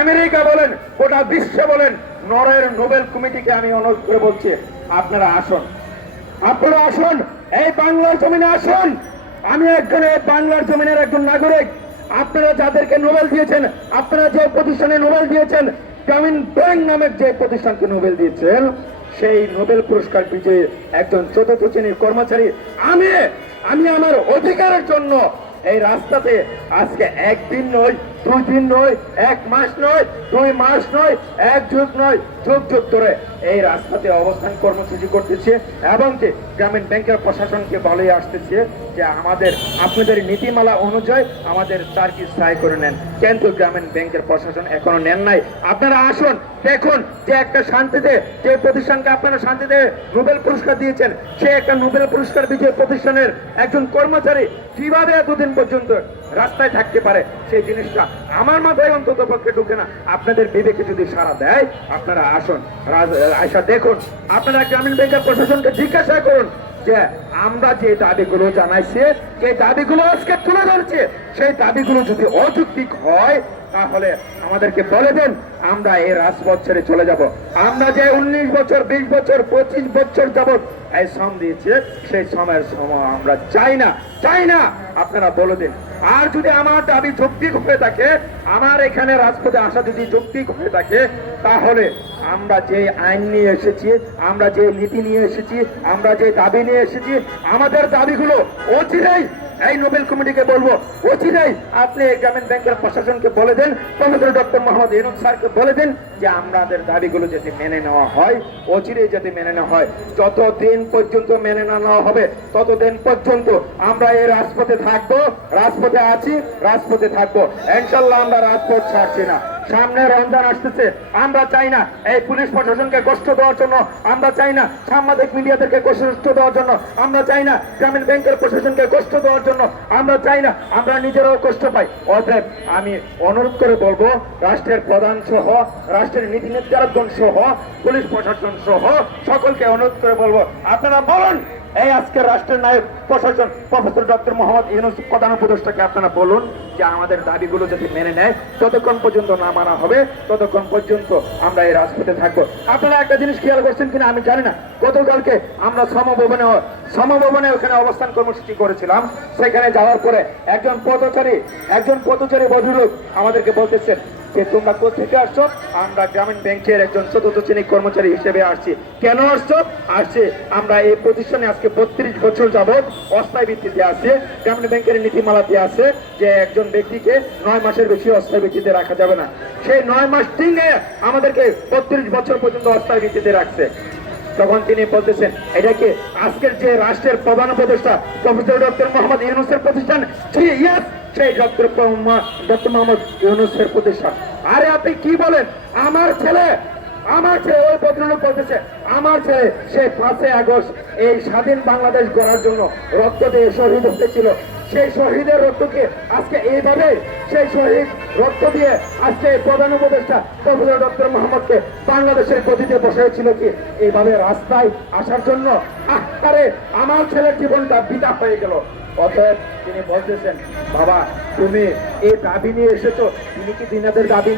America বলেন, গোটা বিশ্বে বলেন, নরের নোবেল কমিটিকে আমি অনুরোধ করে বলছি, আপনারা আসুন, আপনারা আসুন, এই বাংলার জমিনে আসুন। আমি একজন এই বাংলার জমিনের একজন নাগরিক। আপনারা যাদেরকে নোবেল দিয়েছেন, আপনারা যে প্রতিষ্ঠানে নোবেল দিয়েছেন, গ্রামীণ ব্যাংক নামের যে প্রতিষ্ঠানকে নোবেল দিয়েছেন, সেই নোবেল পুরস্কার বিজয়ী একজন চতুর্থ শ্রেণীর কর্মচারী আমি আমি আমার অধিকারের জন্য এই রাস্তাতে আজকে একদিন নয়, 2 দিন নয়, 1 মাস নয়, 2 মাস নয়, 1 যুগ নয়, যুগ যুগ ধরে এই রাস্তাতে অবস্থান কর্মসূচি করতেছে এবং যে গ্রামীণ ব্যাংকের প্রশাসনকে বলে আসতেছে যে আমাদের আপনাদের নীতিমালা অনুযায়ী আমাদের চার্জ স্থায়ী করে নেন, কিন্তু গ্রামীণ ব্যাংকের প্রশাসন এখনো নেন নাই। আপনারা আসুন, দেখুন যে একটা শান্তিতে যে প্রতিষ্ঠানকে আপনারা শান্তিতে নোবেল পুরস্কার দিয়েছেন, সে একটা নোবেল পুরস্কার বিজয়ী প্রতিষ্ঠানের একজন কর্মচারী কিভাবে এতদিন পর্যন্ত রাস্তায় থাকতে পারে, সেই জিনিসটা আমার মাথায় অন্তত পক্ষে ঢুকে না। আপনাদের বিবেকে যদি সাড়া দেয়, আপনারা আসুন, আয়সা দেখুন, আপনারা গ্রামীণ ব্যাংকের প্রশাসনকে জিজ্ঞাসা করুন যে আমরা যে দাবিগুলো জানাইছি, যে দাবিগুলো আজকে তুলে ধরছে, সেই দাবিগুলো যদি অযৌক্তিক হয় তাহলে আমাদেরকে বলে দেন, আমরা এই রাজপথ ছেড়ে চলে যাব। আমরা যে 19 বছর, 20 বছর, 25 বছর যাবৎ এই শ্রম দিয়েছে, সেই শ্রমের সময় আমরা চাই না, চাই না। আপনারা বলে দিন। আর যদি আমার দাবি যৌক্তিক হয়ে থাকে, আমার এখানে রাজপথে আসা যদি যৌক্তিক হয়ে থাকে, তাহলে আমরা যে আইন নিয়ে এসেছি, আমরা যে নীতি নিয়ে এসেছি, আমরা যে দাবি নিয়ে এসেছি, আমাদের দাবিগুলো অচিরেই এই নোবেল কমিটিকে বলবো, অচিরেই আপনি গ্রামীণ ব্যাংকের প্রশাসনকে বলে দেন, প্রফেসর ডক্টর মোহাম্মদ ইউনূস স্যারকে বলে দেন যে আমাদের দাবিগুলো যাতে মেনে নেওয়া হয়, অচিরেই যাতে মেনে নেওয়া হয়। যতদিন পর্যন্ত মেনে না নেওয়া হবে, ততদিন পর্যন্ত আমরা এই রাজপথে থাকবো, রাজপথে আছি, রাজপথে থাকবো। ইনশাল্লাহ আমরা রাজপথ ছাড়ছি না। সামনে রমজান আসতেছে, আমরা চাই না এই পুলিশ প্রশাসনকে কষ্ট দেওয়ার জন্য, আমরা চাই না সাংবাদিক মিডিয়াদেরকে কষ্ট দেওয়ার জন্য, আমরা চাই না গ্রামীণ ব্যাংকের প্রশাসনকে কষ্ট দেওয়ার জন্য, আমরা চাই না আমরা নিজেরাও কষ্ট পাই। অতএব আমি অনুরোধ করে বলবো, রাষ্ট্রের প্রধান সহ, রাষ্ট্রের নীতি নির্ধারকগণ সহ, পুলিশ প্রশাসন সহ সকলকে অনুরোধ করে বলবো, আপনারা বলুন এই আজকের রাষ্ট্রের নায়ক প্রশাসন প্রফেসর ডক্টর মোহাম্মদ ইউনূস প্রধান উপদেষ্টাকে আপনারা বলুন যে আমাদের দাবিগুলো যদি মেনে নেয়, ততক্ষণ পর্যন্ত না মানা হবে, ততক্ষণ পর্যন্ত আমরা এই রাজপথে থাকবো। আপনারা একটা জিনিস খেয়াল করছেন কিনা আমি জানি না, গতকালকে আমরা সমভবনে ওখানে অবস্থান কর্মসূচি করেছিলাম। সেখানে যাওয়ার পরে একজন পথচারী ভদ্রলোক আমাদেরকে বলতেছেন যে তোমরা কোথেকে আসছো? আমরা গ্রামীণ ব্যাংকের একজন চতুর্থ শ্রেণীর কর্মচারী হিসেবে আসছি। কেন আসছো? আসছে আমরা এই প্রতিষ্ঠানে আজকে 32 বছর যাবৎ অস্থায়ী ভিত্তিতে আছে। গ্রামীণ ব্যাংকের নীতিমালাতে আছে যে একজন ব্যক্তিকে 9 মাসের বেশি অস্থায়ী ভিত্তিতে রাখা যাবে না। সেই 9 মাস টিঙে আমাদেরকে 32 বছর পর্যন্ত অস্থায়ী ভিত্তিতে রাখছে। তখন তিনি বলতেছেন এটাকে আজকের যে রাষ্ট্রের প্রধান উপদেষ্টা প্রফেসর ডক্টর মোহাম্মদ ইউনূসের প্রতিষ্ঠান, সেই ডক্টর মোহাম্মদ ইউনূসের প্রতিষ্ঠান। আরে আপনি কি বলেন? আমার ছেলে ওই ভদ্রলোক বলতেছে আমার ছেলে সে 5 আগস্ট এই স্বাধীন বাংলাদেশ গড়ার জন্য রক্ত দিয়ে শহীদ হতেছিল। সেই শহীদের রক্তকে আজকে এইভাবে সেই শহীদ রক্ত দিয়ে আজকে প্রধান উপদেষ্টা প্রফেসর ডক্টর মোহাম্মদকে বাংলাদেশের গদিতে বসাইছিল কি এইভাবে রাস্তায় আসার জন্য? আরে আমার ছেলের জীবনটা বিদা হয়ে গেল। অতএব তিনি বলতেছেন, বাবা তুমি এই দাবি নিয়ে এসেছো, তুমি কি দিনাদের দাবি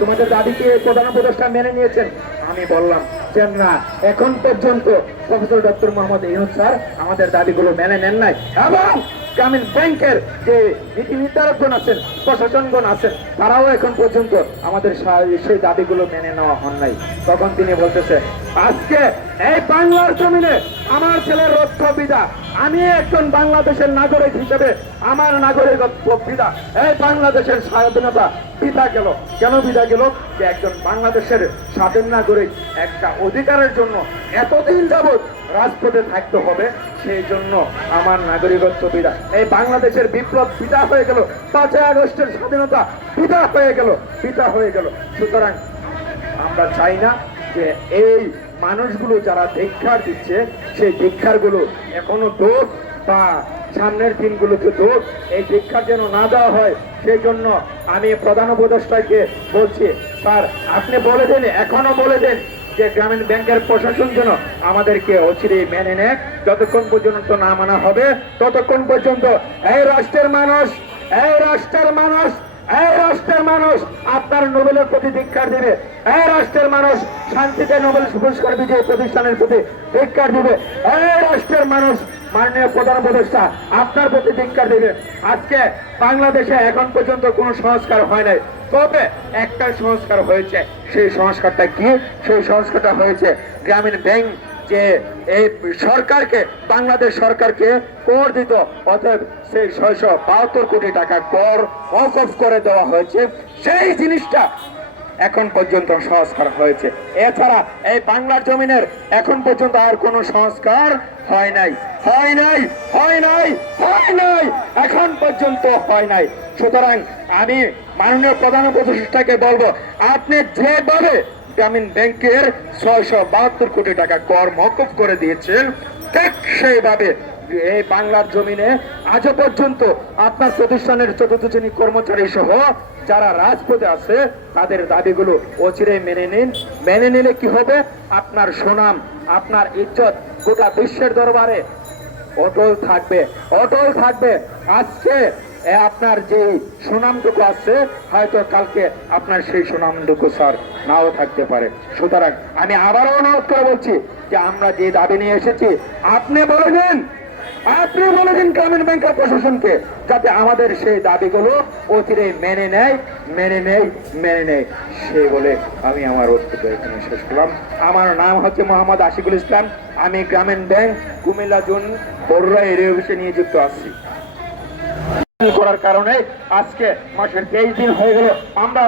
তোমাদের দাবিকে প্রধান উপদেষ্টা মেনে নিয়েছেন? আমি বললাম যে না, এখন পর্যন্ত professor doctor Mohammad Yunus sir আমাদের দাবিগুলো মেনে নেন নাই এবং গ্রামীণ ব্যাংকের যে নীতি নির্ধারকগণ আছেন, প্রশাসনগণ আছেন, তারাও এখন পর্যন্ত আমাদের সেই দাবিগুলো মেনে নেওয়া হন নাই। তখন তিনি বলতেছে আজকে এই বাংলার জমিনে আমার ছেলের রক্ত বিদা, আমি একজন বাংলাদেশের নাগরিক হিসেবে আমার নাগরিকত্ব বিদা, এই বাংলাদেশের স্বাধীনতা বিদা গেল। কেন বিদা গেল? যে একজন বাংলাদেশের স্বাধীন নাগরিক একটা অধিকারের জন্য এতদিন যাবৎ রাজপথে থাকতে হবে, সেই জন্য আমার নাগরিকত্ব বিদা। এই বাংলাদেশের বিপ্লব বিদা হয়ে গেল, 5 আগস্টের স্বাধীনতা বিদা হয়ে গেল। সুতরাং আমরা চাই না যে এই মানুষগুলো যারা ধিক্কার দিচ্ছে, সেই ধিক্কারগুলো এখনো দোষ বা সামনের দিনগুলোতে দোষ, এই ধিক্কার যেন না দেওয়া হয়। সেই জন্য আমি প্রধান উপদেষ্টাকে বলছি, স্যার আপনি বলে দেন, এখনো বলে দেন যে গ্রামীণ ব্যাংকের প্রশাসন যেন আমাদেরকে অচিরেই মেনে নেয়। যতক্ষণ পর্যন্ত না মানা হবে, ততক্ষণ পর্যন্ত এই রাষ্ট্রের মানুষ এই রাষ্ট্রের মানুষ আপনার নোবেলের প্রতি ধিক্কার দিবে। এই রাষ্ট্রের মানুষ শান্তিতে নোবেল পুরস্কার বিজয়ী প্রতিষ্ঠানের প্রতি ধিক্কার দিবে। এই রাষ্ট্রের মানুষ মাননীয় প্রধান উপদেষ্টা আপনার প্রতি ধিক্কার দিবে। আজকে বাংলাদেশে এখন পর্যন্ত কোনো সংস্কার হয় নাই, তবে একটা সংস্কার হয়েছে। সেই সংস্কারটা কি? সেই সংস্কারটা হয়েছে গ্রামীণ ব্যাংক যে এই সরকারকে, বাংলাদেশ সরকারকে কর দিত, অতএব সেই 672 কোটি টাকা কর মওকুফ করে দেওয়া হয়েছে। সেই জিনিসটা এখন পর্যন্ত সংস্কার হয়েছে। এছাড়া এই বাংলার জমিনের এখন পর্যন্ত আর কোনো সংস্কার হয় নাই, হয় নাই, হয় নাই, হয় নাই, এখন পর্যন্ত হয় নাই। সুতরাং আমি মাননীয় প্রধান উপদেষ্টাকে বলবো, আপনি যেভাবে গ্রামীণ ব্যাংকের 672 কোটি টাকা কর মওকুফ করে দিয়েছেন, ঠিক সেইভাবে এই বাংলার জমিনে আজও পর্যন্ত আপনার প্রতিষ্ঠানের চতুর্থ শ্রেণী কর্মচারী সহ যারা রাজপথে আছে তাদের দাবিগুলো অচিরেই মেনে নিন। মেনে নিলে কি হবে? আপনার সুনাম, আপনার ইজ্জত গোটা বিশ্বের দরবারে অটল থাকবে, অটল থাকবে। আজকে আপনার যে সুনামটুকু আছে, হয়তো কালকে আপনার সেই সুনামটুকু স্যার নাও থাকতে পারে। সুতরাং আমি আবারও অনুরোধ করে বলছি যে আমরা যে দাবি নিয়ে এসেছি, আপনি বলে দিন, আপনি বলে দিন গ্রামীণ ব্যাংকের প্রশাসনকে, যাতে আমাদের সেই দাবিগুলো অচিরেই মেনে নেয়, মেনে নেয়, মেনে নেয়। সেই বলে আমি আমার বক্তব্য এখানে শেষ করলাম। আমার নাম হচ্ছে মোহাম্মদ আশিকুল ইসলাম। আমি গ্রামীণ bank Comilla zone Barua area অফিসে নিয়োজিত আছি। করার কারণে আজকে মাসের 23 দিন হয়ে গেল আমরা